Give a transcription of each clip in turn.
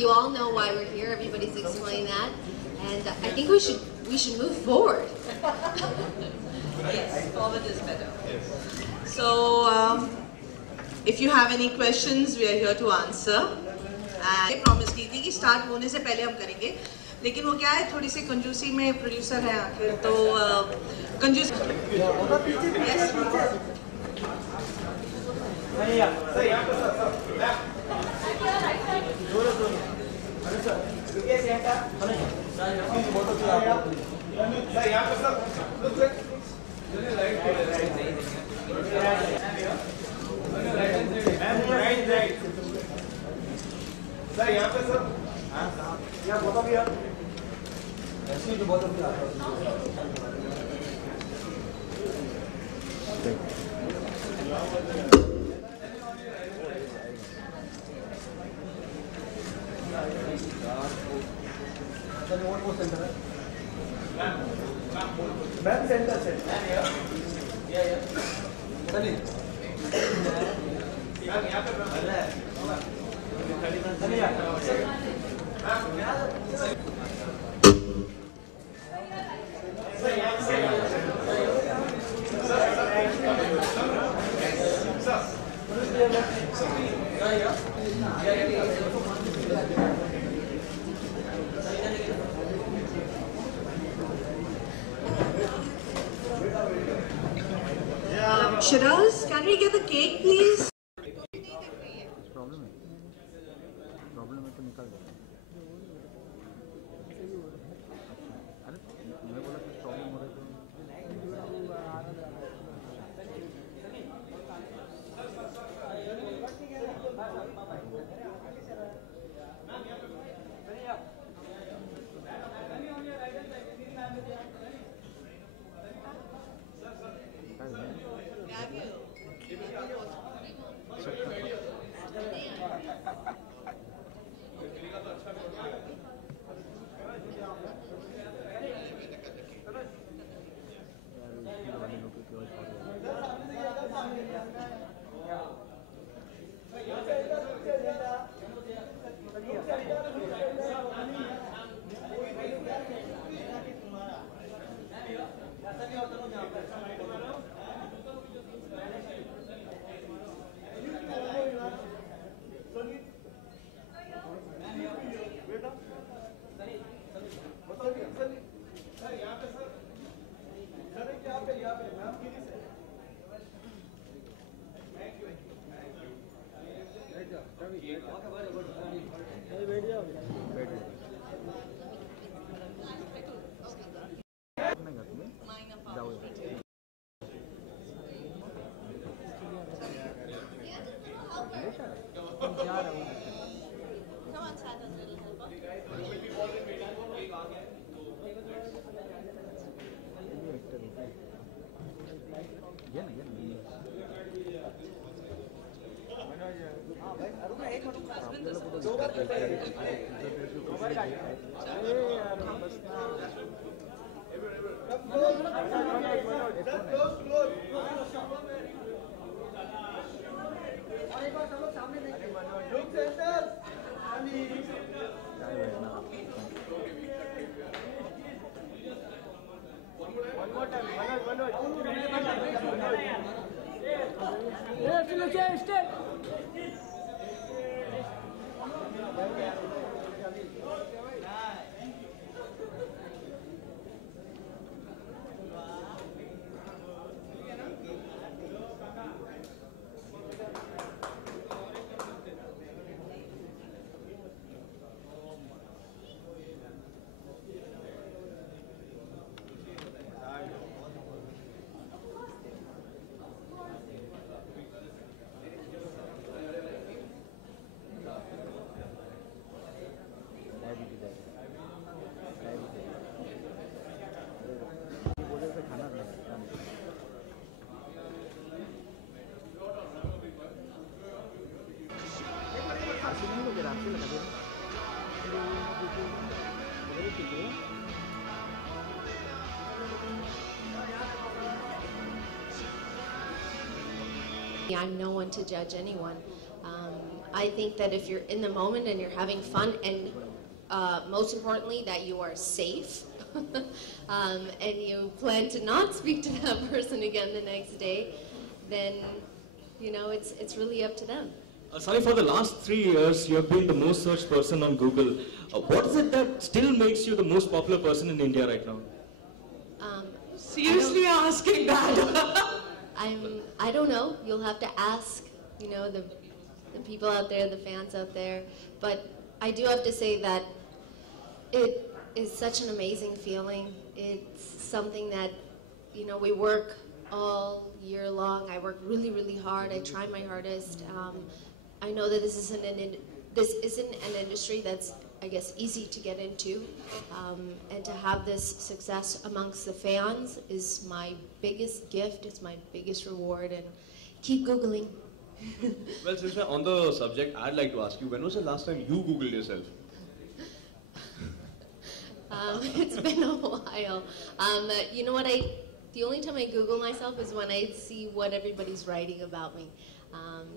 you all know why we're here. Everybody's explained that, and I think we should move forward. Yes, forward is better. So, if you have any questions, we are here to answer. I promise की थी कि start होने से पहले हम करेंगे, लेकिन वो क्या है थोड़ी सी कंजूसी में प्रोड्यूसर है आखिर तो कंजूस. सर यहाँ पे सर यहाँ बहुत अभी यार ऐसी तो बहुत अभी मैम सेंटर से यहाँ पे Shiraz, can we get the cake, please? Problem है तो निकाल दो. अरे मैं बोला कुछ प्रॉब्लम हो रहा है I'm no one to judge anyone. I think that if you're in the moment and you're having fun, and most importantly, that you are safe, and you plan to not speak to that person again the next day, then, you know, it's really up to them. Sorry, for the last 3 years, you have been the most searched person on Google. What is it that still makes you the most popular person in India right now? Seriously asking that? I don't know. You'll have to ask, you know, the people out there, the fans out there. But I do have to say that it is such an amazing feeling. It's something that, you know, we work all year long. I work really, really hard. I try my hardest. I know that this isn't an industry that's, I guess, easy to get into, and to have this success amongst the fans is my biggest gift. It's my biggest reward, and keep Googling. Well, since we're on the subject, I'd like to ask you, when was the last time you Googled yourself? It's been a while. You know what? The only time I Google myself is when I see what everybody's writing about me,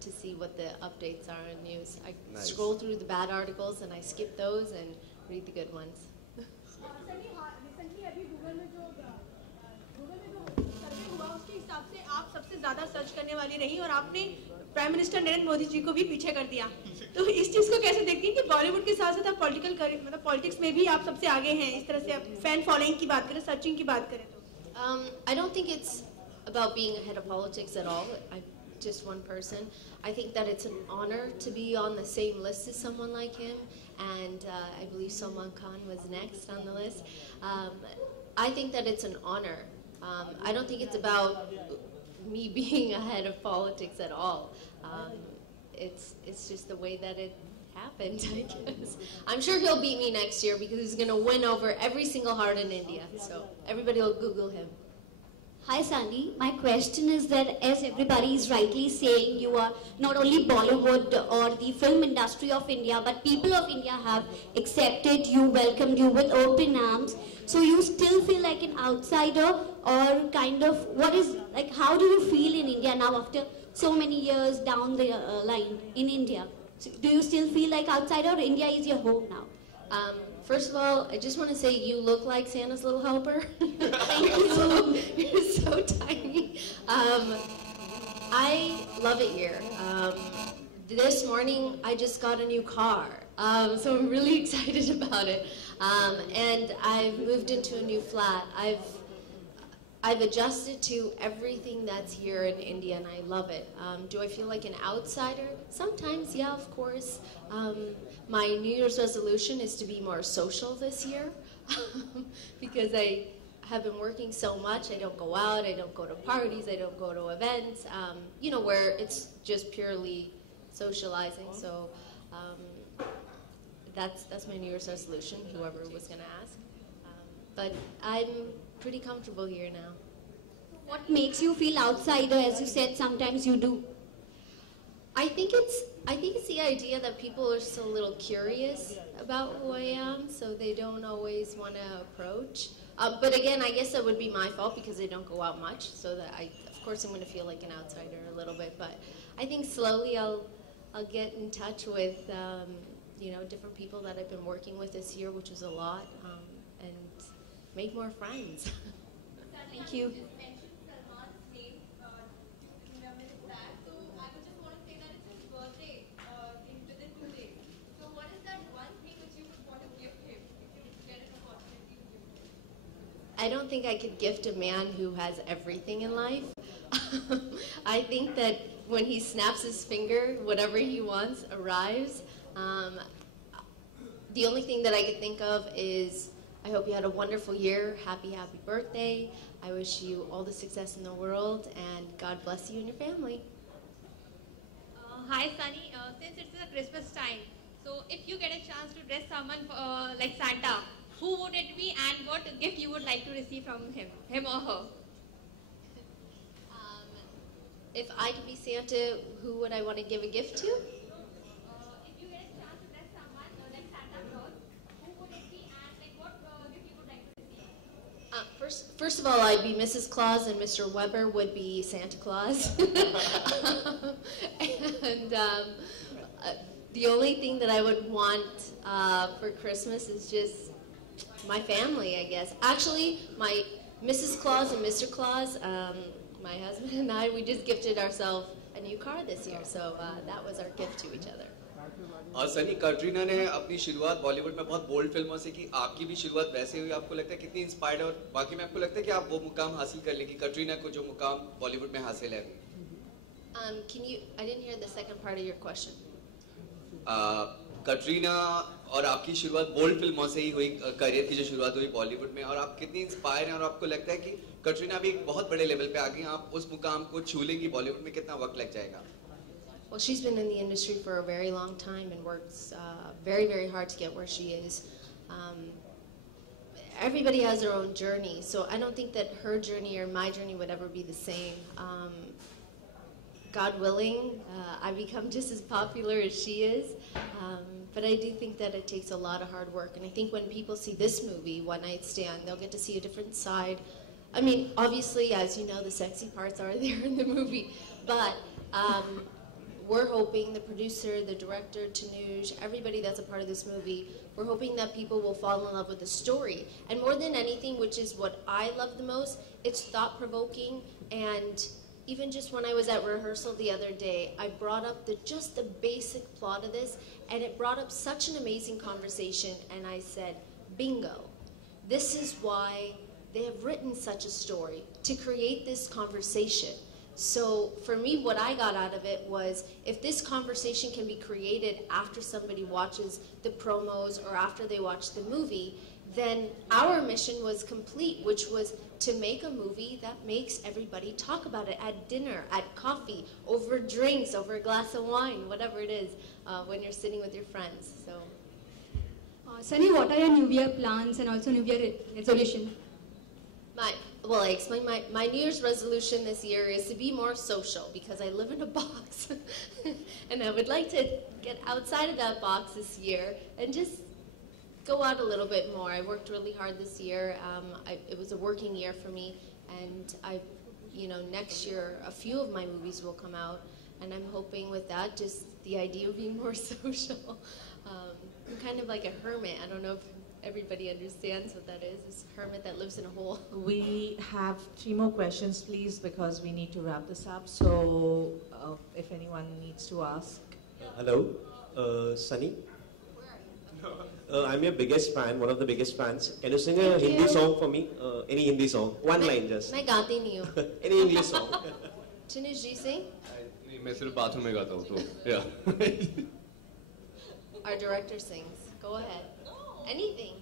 to see what the updates are in news. I scroll through the bad articles and I skip those and read the good ones. Recently अभी Google में जो सर्वे हुआ उसके हिसाब से आप सबसे ज़्यादा सर्च करने वाली रही और आपने प्राइम मिनिस्टर नरेंद्र मोदी जी को भी पीछे कर दिया. तो इस चीज़ को कैसे देखती हैं कि बॉलीवुड के साथ साथ आप मतलब पॉलिटिक्स में भी आप सबसे आगे हैं, इस तरह से आप फैन फॉलोइंग की बात करें, सर्चिंग की बात करें तो? I don't think it's about being ahead of politics at all. I'm just one person. I think that it's an honor to be on the same list as someone like him, and I believe Salman Khan was next on the list. I think that it's an honor. I don't think it's about me being ahead of politics at all. It's just the way that it happened, I guess. I'm sure he'll beat me next year because he's going to win over every single heart in India. So everybody will Google him. Hi Sandy, my question is that as everybody is rightly saying, you are not only Bollywood or the film industry of India, but people of India have accepted you, welcomed you with open arms. So you still feel like an outsider, or kind of, how do you feel in India now after so many years down the line in India? So do you still feel like outsider, or India is your home now? First of all, I just want to say you look like Santa's little helper. Thank you. You're so tiny. I love it here. This morning, I just got a new car, so I'm really excited about it. And I've moved into a new flat. I've adjusted to everything that's here in India, and I love it. Do I feel like an outsider? Sometimes, yeah, of course. My New Year's resolution is to be more social this year because I have been working so much. I don't go out, I don't go to parties, I don't go to events, you know, where it's just purely socializing. So that's my New Year's resolution, whoever was going to ask. But I'm pretty comfortable here now. What makes you feel outsider? As you said, sometimes you do. I think it's the idea that people are still a little curious about who I am, so they don't always want to approach. But again, I guess that would be my fault because I don't go out much, so that of course I'm going to feel like an outsider a little bit. But I think slowly I'll get in touch with you know, different people that I've been working with this year, which is a lot, and make more friends. Thank you. I don't think I could gift a man who has everything in life. I think that when he snaps his finger, whatever he wants arrives. The only thing that I could think of is, I hope you had a wonderful year. Happy, happy birthday. I wish you all the success in the world, and God bless you and your family. Hi Sunny, since it's a Christmas time, so if you get a chance to dress someone like Santa, who would it be and what gift you would like to receive from him or her? If I could be Santa, who would I want to give a gift to? If you get a chance to dress someone like Santa Claus, who would it be and what gift you would like to receive? First of all, I'd be Mrs. Claus and Mr. Weber would be Santa Claus. And The only thing that I would want for Christmas is just my family, I guess. Actually, my Mrs. Claus and Mr. Claus, my husband and I, we just gifted ourselves a new car this year. So that was our gift to each other. और सनी, कटरीना ने अपनी शुरुआत बॉलीवुड में बहुत bold फिल्मों से की, आपकी भी शुरुआत वैसे हुई, आपको लगता है कितनी इंस्पायर्ड, और बाकी में आपको लगता है कि आप वो मुकाम हासिल कर लेंगी कटरीना को जो मुकाम बॉलीवुड में हासिल है? I didn't hear the second part of your question. Katrina और आपकी शुरुआत बोल्ड फिल्मों से ही हुई, करियर की जो शुरुआत हुई बॉलीवुड में, और आप कितनी इंस्पायर हैं और आपको लगता है कि कटरीना भी एक बहुत बड़े लेवल पे आ गई, आप उस मुकाम को छू लेंगी बॉलीवुड में, कितना वक्त लग जाएगा? Well, she's been in the industry for a very long time and works very, very hard to get where she is. Everybody has their own journey, so I don't think that her journey or my journey would ever be the same. God willing, I become just as popular as she is, but I do think that it takes a lot of hard work, and I think when people see this movie, One Night Stand, they'll get to see a different side. I mean, obviously, as you know, the sexy parts are there in the movie, but we're hoping, the producer, the director, Tanuj, everybody that's a part of this movie, we're hoping that people will fall in love with the story. And more than anything, which is what I love the most, it's thought-provoking. And even just when I was at rehearsal the other day, I brought up just the basic plot of this, and it brought up such an amazing conversation. And I said, bingo, this is why they have written such a story, to create this conversation. So for me, what I got out of it was, if this conversation can be created after somebody watches the promos or after they watch the movie, then our mission was complete, which was to make a movie that makes everybody talk about it at dinner, at coffee, over drinks, over a glass of wine, whatever it is, when you're sitting with your friends. So, Sunny, what are your New Year plans and also New Year resolution? Well, I explained my New Year's resolution this year is to be more social, because I live in a box. And I would like to get outside of that box this year and just go out a little bit more. I worked really hard this year. It was a working year for me, and next year a few of my movies will come out, and I'm hoping with that, just the idea of being more social. I'm kind of like a hermit. I don't know if everybody understands what that is. This hermit that lives in a hole. We have 3 more questions, please, because we need to wrap this up. So, if anyone needs to ask. Hello, Sunny. I'm your biggest fan, one of the biggest fans. Can you sing a Hindi song for me? Any Hindi song? One line just. मैं गाती नहीं हूँ. Any English song? Tanuj, do you sing? मैं सिर्फ bathroom में गाता हूँ तो. Yeah. Our director sings. Go ahead. Anything.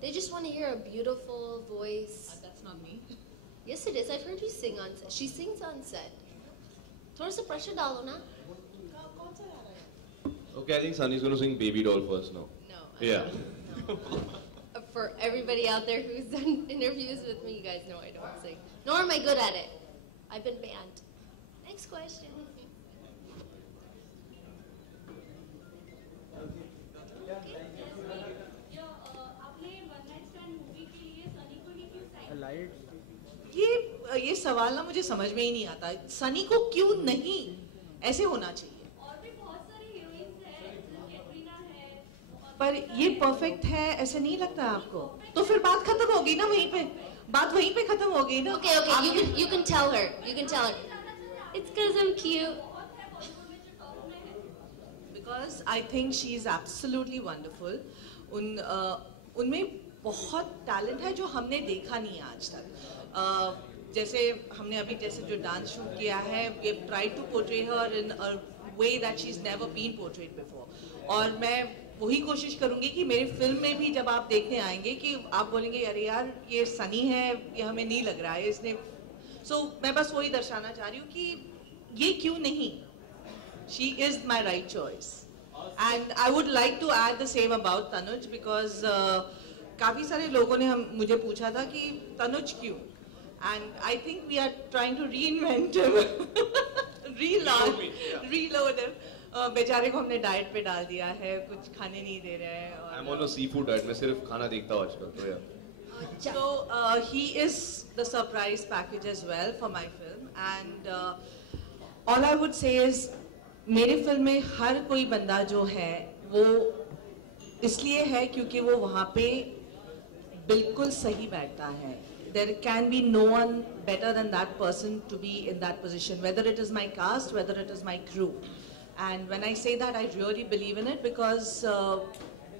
They just want to hear a beautiful voice. That's not me. Yes, it is. I've heard you sing on set. She sings on set. थोड़ा सा pressure डालो ना. Okay, I think Sunny's going to sing Baby Doll first now. No. Yeah. No. For everybody out there who's done interviews with me, you guys know I don't sing. Nor am I good at it. I've been banned. Next question. ये सवाल ना मुझे समझ में ही नहीं आता. सनी को क्यों नहीं? ऐसे होना चाहिए. और भी बहुत सारी हीरोइंस हैं, कैटरीना है. पर ये परफेक्ट है ऐसे नहीं लगता आपको? तो फिर बात खत्म हो गई ना वहीं पे. बात वहीं पे खत्म हो गई ना. Okay, you can tell her. You can tell her. It's because I'm cute. Because I think she is absolutely wonderful. उनमें बहुत टैलेंट है जो हमने देखा नहीं है आज तक. जैसे हमने अभी जैसे जो डांस शूट किया है, we have tried to portray her in a way that she's never been portrayed before. और मैं वही कोशिश करूंगी कि मेरी फिल्म में भी जब आप देखने आएंगे कि आप बोलेंगे अरे यार ये सनी है, ये हमें नहीं लग रहा है इसने. So मैं बस वही दर्शाना चाह रही हूँ कि ये क्यों नहीं. She is my right choice. And I would like to add the same about Tanuj because काफी सारे लोगों ने मुझे पूछा था कि तनुज क्यों. And I think we are trying to reinvent him, reload him. बेचारे को हमने डाइट पे डाल दिया है, कुछ खाने नहीं दे रहे हैं. I'm on a seafood diet. मैं सिर्फ खाना देखता हूँ आजकल तो यार. So he is the surprise package as well for my film, and all I would say is मेरे फिल्म में हर कोई बंदा जो है वो इसलिए है क्योंकि वो वहाँ पे बिल्कुल सही बैठता है. There can be no one better than that person to be in that position, whether it is my cast, whether it is my crew. And when I say that, I really believe in it because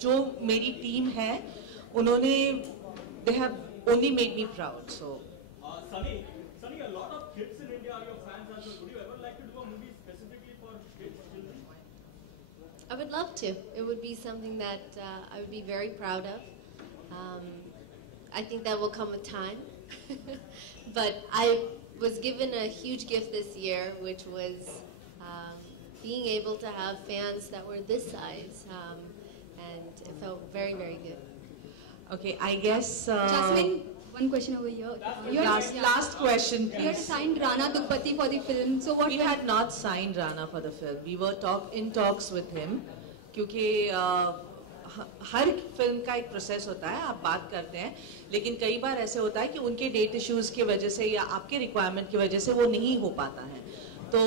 जो मेरी team है, उन्होंने they have only made me proud. So. Sunny, a lot of kids in India are your fans as well. Would you ever like to do a movie specifically for kids, children? I would love to. It would be something that I would be very proud of. I think that will come with time. But I was given a huge gift this year, which was being able to have fans that were this size. And it felt very, very good. Okay, I guess... Jasmine, one question over here. Last question, please. You had signed Rana Dugpati for the film. So what? We had not signed Rana for the film. We were in talks with him. क्योंकि हर film का एक process होता है, आप बात करते हैं, लेकिन कई बार ऐसे होता है कि उनके डेट इश्यूज की वजह से या आपके रिक्वायरमेंट की वजह से वो नहीं हो पाता है. तो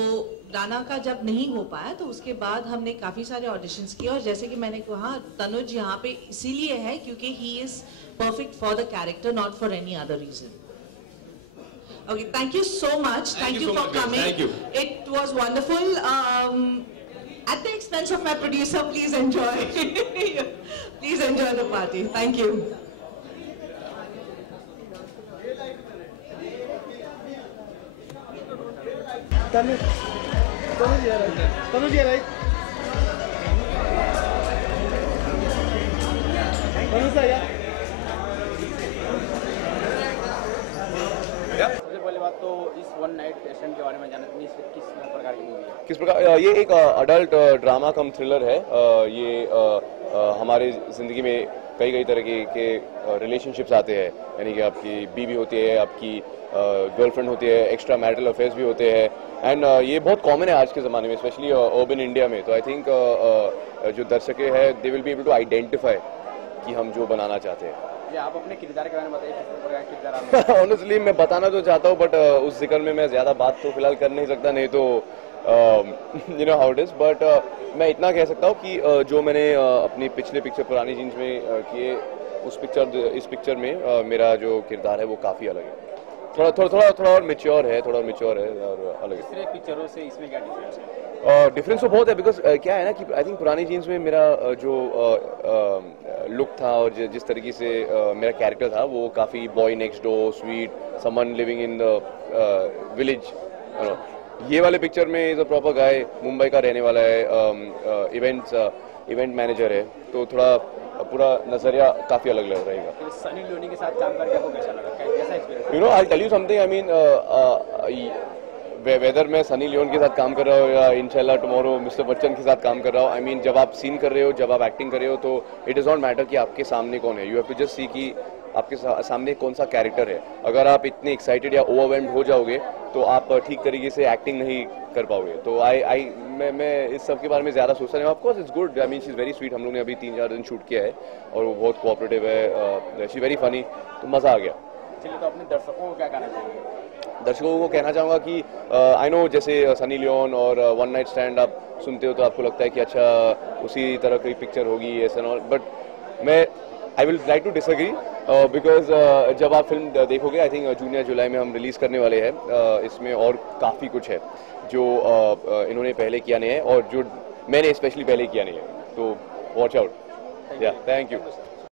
राना का जब नहीं हो पाया तो उसके बाद हमने काफ़ी सारे ऑडिशंस किए और जैसे कि मैंने कहा तनुज यहाँ पे इसीलिए है क्योंकि he is perfect for the character, not for any other reason. Okay, thank you so much. Thank you for coming. Thank you. It was wonderful. At the expense of my producer, please enjoy. Please enjoy the party. Thank you. Tanuj, right? सबसे पहले बात तो इस one night stand के बारे में जानना चाहिए, किस प्रकार की मूवी है? किस प्रकार? ये एक अडल्ट ड्रामा कम थ्रिलर है. ये हमारे ज़िंदगी में कई तरह के रिलेशनशिप्स आते हैं, यानी कि आपकी बीवी होती है, आपकी गर्लफ्रेंड होती है, एक्स्ट्रा मैरिटल अफेयर्स भी होते हैं. एंड ये बहुत कॉमन है आज के ज़माने में, स्पेशली अर्बन इंडिया में. तो आई थिंक जो दर्शक है they will be able to identify कि हम जो बनाना चाहते हैं. आप अपने किरदार के बारे में बताइए, किस प्रकार का किरदार आप? ऑनेस्टली मैं बताना तो चाहता हूँ, बट उस जिक्र में मैं ज़्यादा बात तो फिलहाल कर नहीं सकता, नहीं तो you know how it is. But मैं इतना कह सकता हूँ कि जो मैंने अपनी पिछले पिक्चर पुरानी जीन्स में किए इस पिक्चर में मेरा जो किरदार है वो काफ़ी अलग है. थोड़ा और मैच्योर है, और अलग है. दूसरे पिक्चरों से इसमें क्या डिफरेंस है? डिफरेंस तो बहुत है, बिकॉज क्या है ना कि आई थिंक पुरानी जीन्स में मेरा जो लुक था और जिस तरीके से मेरा कैरेक्टर था वो काफ़ी boy next door, sweet, someone living in the village. ये वाले पिक्चर में इज अ प्रॉपर गाय, मुंबई का रहने वाला है, इवेंट मैनेजर है, तो थोड़ा पूरा नजरिया काफ़ी अलग लग रहेगा. सनी लियोनी के साथ काम करके आपको कैसा लगा? कैसा experience? You know I tell you something, I mean whether मैं सनी लियोन के साथ काम कर रहा हूँ या इंशाल्लाह टुमारो मिस्टर बच्चन के साथ काम कर रहा हूँ, आई मीन जब आप सीन कर रहे हो, जब आप एक्टिंग कर रहे हो, तो इट इज़ नॉट मैटर कि आपके सामने कौन है. You have to just see कि आपके सामने कौन सा कैरेक्टर है. अगर आप इतने एक्साइटेड या ओवरवेल्म्ड हो जाओगे तो आप ठीक तरीके से एक्टिंग नहीं कर पाओगे. तो मैं इस सब के बारे में ज़्यादा सोचता नहीं. Of course it's good, I mean she is very sweet. हम लोग ने अभी 3-4 दिन शूट किया है और वो बहुत कोऑपरेटिव है, शी वेरी फनी, तो मज़ा आ गया. चलिए, तो अपने दर्शकों को क्या कहना चाहिए? दर्शकों को कहना चाहूँगा कि आई नो जैसे सनी लियोन और वन नाइट स्टैंड आप सुनते हो तो आपको लगता है कि अच्छा उसी तरह की पिक्चर होगी ऐसा ना, बट मैं I will like to disagree because जब आप फिल्म देखोगे, आई थिंक जून या जुलाई में हम रिलीज़ करने वाले हैं, इसमें और काफ़ी कुछ है जो इन्होंने पहले किया नहीं है और जो मैंने स्पेशली पहले किया नहीं है. तो वॉच आउट. या थैंक यू.